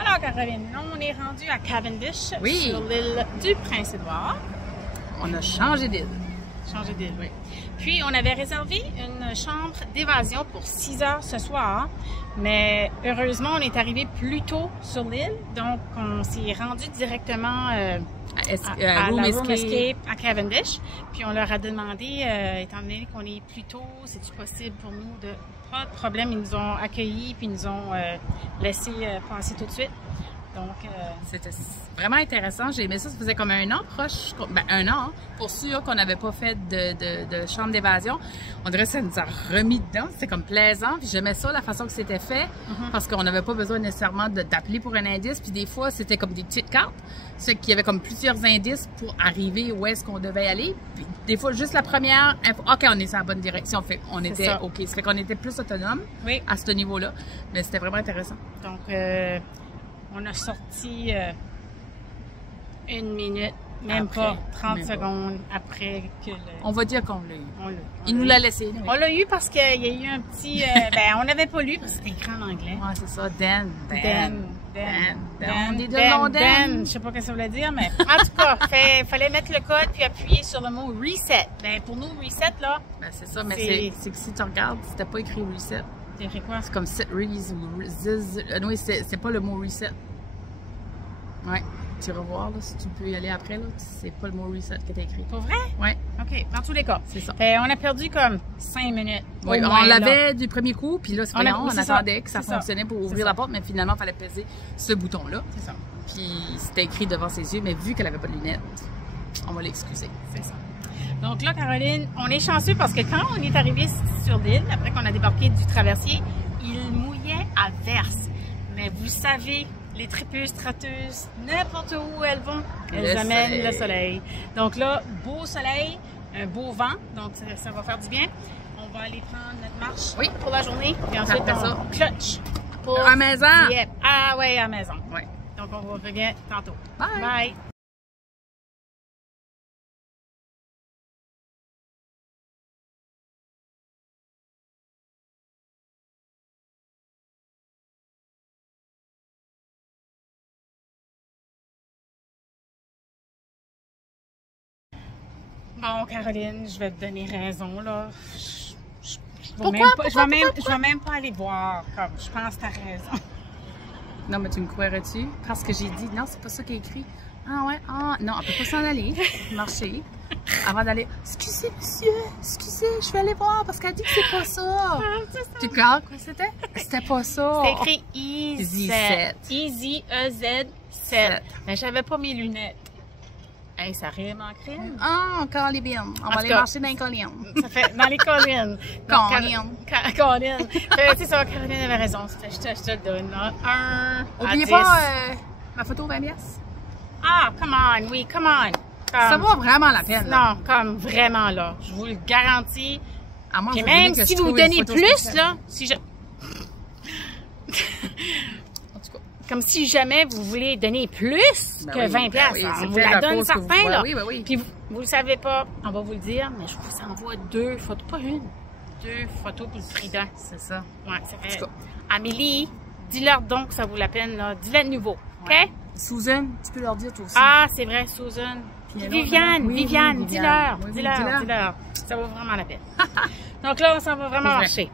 Alors, Caroline, on est rendu à Cavendish, sur l'île du Prince-Édouard. On a changé d'île. Changé d'île, oui. Puis, on avait réservé une chambre d'évasion pour 6 heures ce soir, mais heureusement, on est arrivé plus tôt sur l'île, donc on s'est rendu directement à la Room Escape à Cavendish. Puis, on leur a demandé, étant donné qu'on est plus tôt, c'est-tu possible pour nous de... Pas de problème, ils nous ont accueillis puis ils nous ont laissé passer tout de suite. Donc, c'était vraiment intéressant. J'ai aimé ça. Ça faisait comme un an proche, ben un an, hein, pour sûr qu'on n'avait pas fait de chambre d'évasion. On dirait que ça nous a remis dedans. C'était comme plaisant. Puis j'aimais ça, la façon que c'était fait, parce qu'on n'avait pas besoin nécessairement d'appeler pour un indice. Puis des fois, c'était comme des petites cartes. C'est qu'il y avait comme plusieurs indices pour arriver où est-ce qu'on devait aller. Puis des fois, juste la première, OK, on est sur la bonne direction. On était OK. Ça fait qu'on était plus autonome à ce niveau-là. Mais c'était vraiment intéressant. Donc, on a sorti 1 minute, même après, pas 30 secondes après que le... On va dire qu'on l'a eu. Il nous l'a laissé. On l'a eu parce qu'il y a eu un petit... ben, on n'avait pas lu parce que c'était écrit en anglais. Ouais, c'est ça. Dan. On est de Dan. Je sais pas ce que ça voulait dire, mais en tout cas, fallait mettre le code puis appuyer sur le mot reset. Ben, pour nous, reset, là... Ben, c'est ça, mais c'est que si tu regardes, c'était pas écrit reset. C'est écrit quoi? C'est comme set reese ou ziz. Non, c'est pas le mot reset. Ouais. Tu vas revoir, là, si tu peux y aller après, là, c'est pas le mot reset qui est écrit. Pour vrai? Ouais. OK. Dans tous les cas. C'est ça. On a perdu comme 5 minutes. Oui, on l'avait du premier coup, puis là, on attendait que ça fonctionnait pour ouvrir la porte, mais finalement, il fallait peser ce bouton-là. C'est ça. Puis c'était écrit devant ses yeux, mais vu qu'elle avait pas de lunettes, on va l'excuser. C'est ça. Donc là, Caroline, on est chanceux parce que quand on est arrivé sur l'île, après qu'on a débarqué du traversier, il mouillait à verse. Mais vous savez, les tripeuses, traiteuses, n'importe où elles vont, elles amènent le soleil. Donc là, beau soleil, un beau vent, donc ça va faire du bien. On va aller prendre notre marche pour la journée, puis ensuite on clutch pour... À la maison! Ah ouais, à la maison. Ouais. Donc on revient tantôt. Bye! Bye! Bon, Caroline, je vais te donner raison, là. Je vais même pas aller voir, comme, je pense que t'as raison. Non, mais tu me croirais-tu? Parce que j'ai dit, non, c'est pas ça qui est écrit. Ah ouais, non, on peut pas s'en aller, marcher, avant d'aller, excusez, monsieur, excusez, je vais aller voir, parce qu'elle dit que c'est pas ça. Tu crois quoi c'était? C'était pas ça. C'est écrit EZ. Easy, E-Z-7. Mais j'avais pas mes lunettes. Hey, ça rime en crime. Ah, encore les bines. On va aller marcher dans les collines. Ça fait dans les collines. Collines. C'est ça, Caroline avait raison. Je te le donne. N'oubliez pas ma photo 20 pièces. Ah, come on, oui, come on. Ça vaut vraiment la peine. Là. Non, comme vraiment, là. Je vous le garantis. À moi, puis même si vous donnez plus, là, si je... Comme si jamais vous voulez donner plus que 20 pièces, on vous la donne certain, là. Oui. Puis vous le savez pas, on va vous le dire, mais je vous envoie 2 photos, pas une, 2 photos pour le prix d'un. C'est ça. Ouais, ça fait... Amélie, dis-leur donc que ça vaut la peine, là. Dis-le de nouveau, OK? Susan, tu peux leur dire toi aussi. Ah, c'est vrai, Susan. Puis Viviane, dis-leur. Ça vaut vraiment la peine. Donc là, ça va vraiment marcher.